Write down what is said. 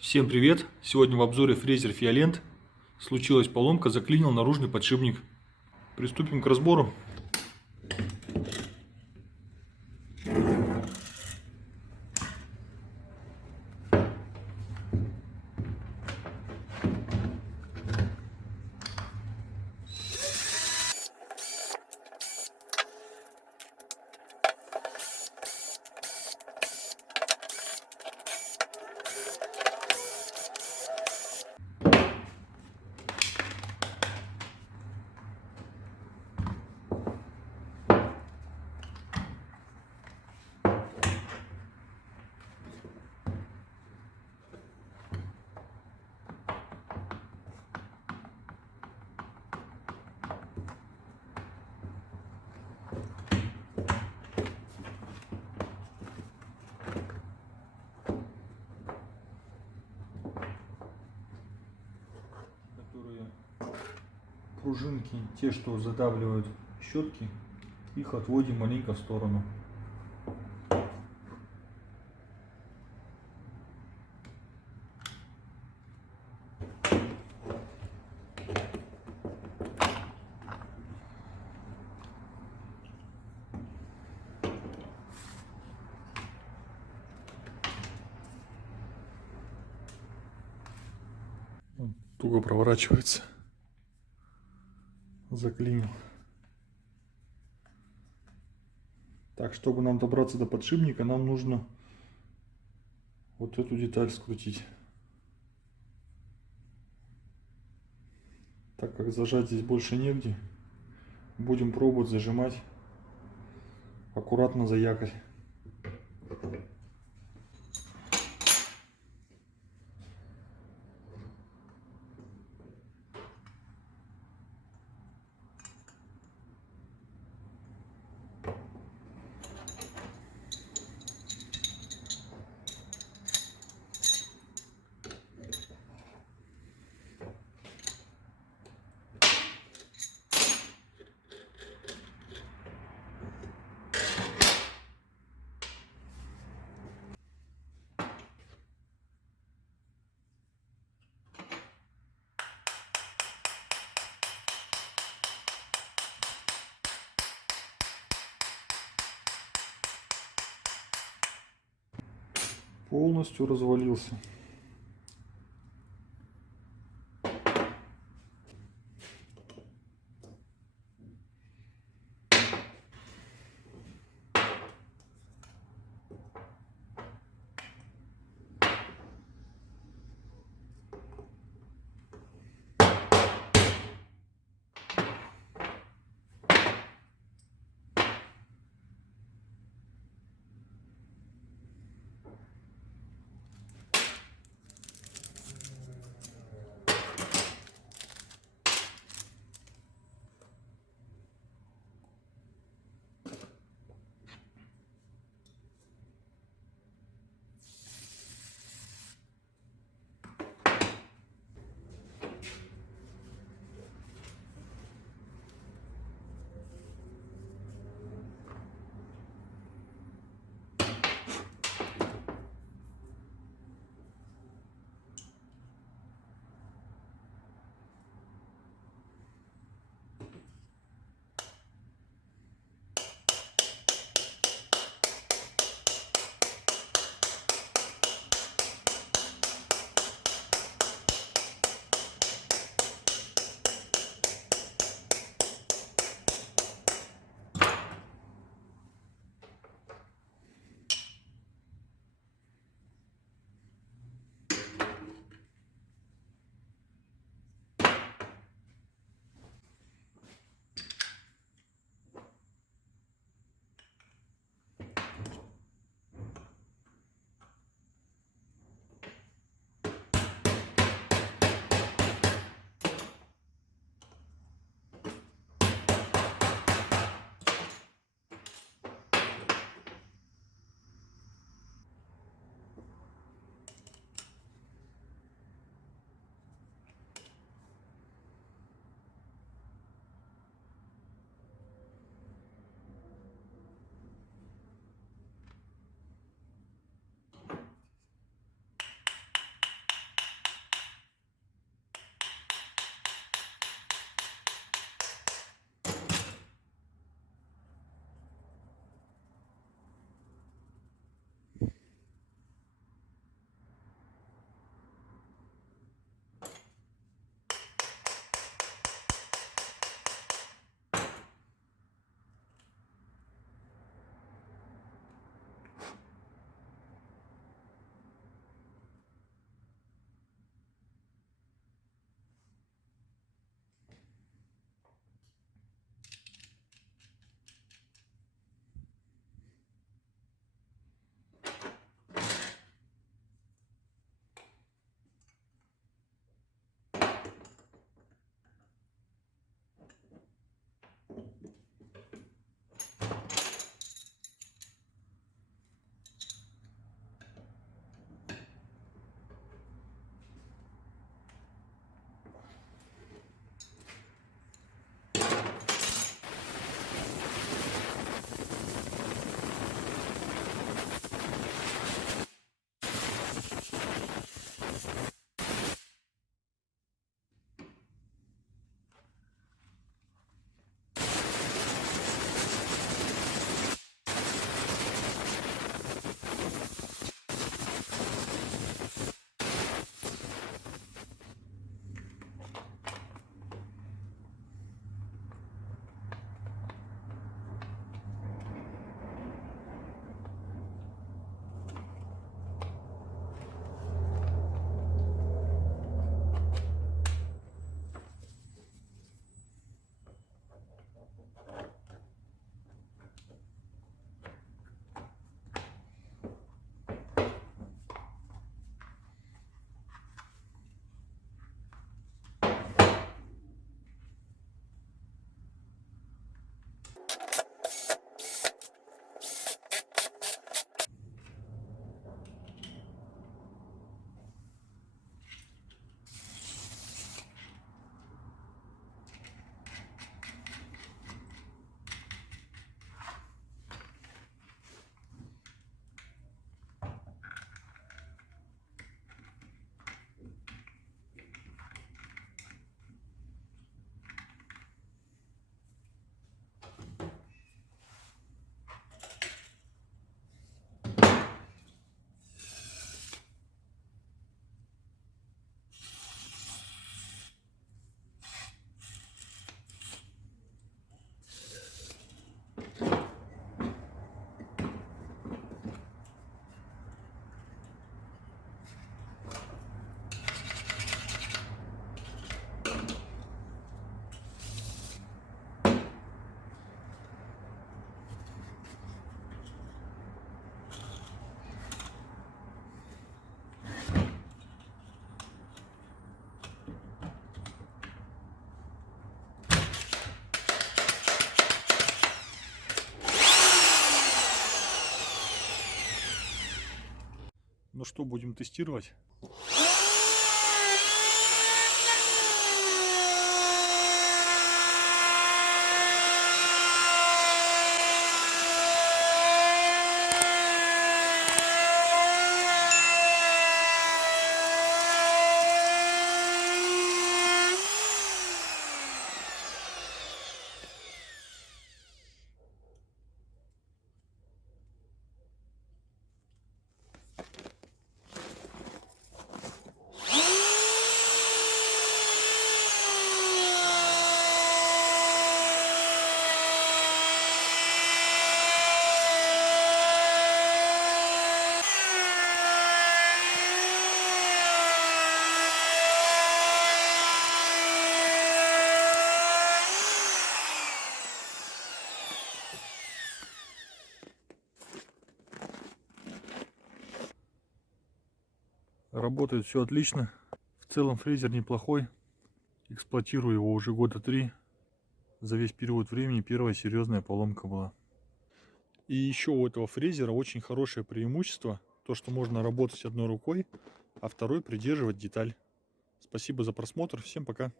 Всем привет! Сегодня в обзоре фрезер Фиолент. Случилась поломка, заклинил наружный подшипник. Приступим к разбору. Которые пружинки, те, что задавливают щетки, их отводим маленько в сторону. Туго проворачивается. Заклинил. Так, чтобы нам добраться до подшипника, нам нужно вот эту деталь скрутить. Так как зажать здесь больше негде, будем пробовать зажимать аккуратно за якорь. Полностью развалился. Ну что, будем тестировать. Работает все отлично. В целом фрезер неплохой. Эксплуатирую его уже года 3. За весь период времени первая серьезная поломка была. И еще у этого фрезера очень хорошее преимущество. То, что можно работать одной рукой, а второй придерживать деталь. Спасибо за просмотр. Всем пока.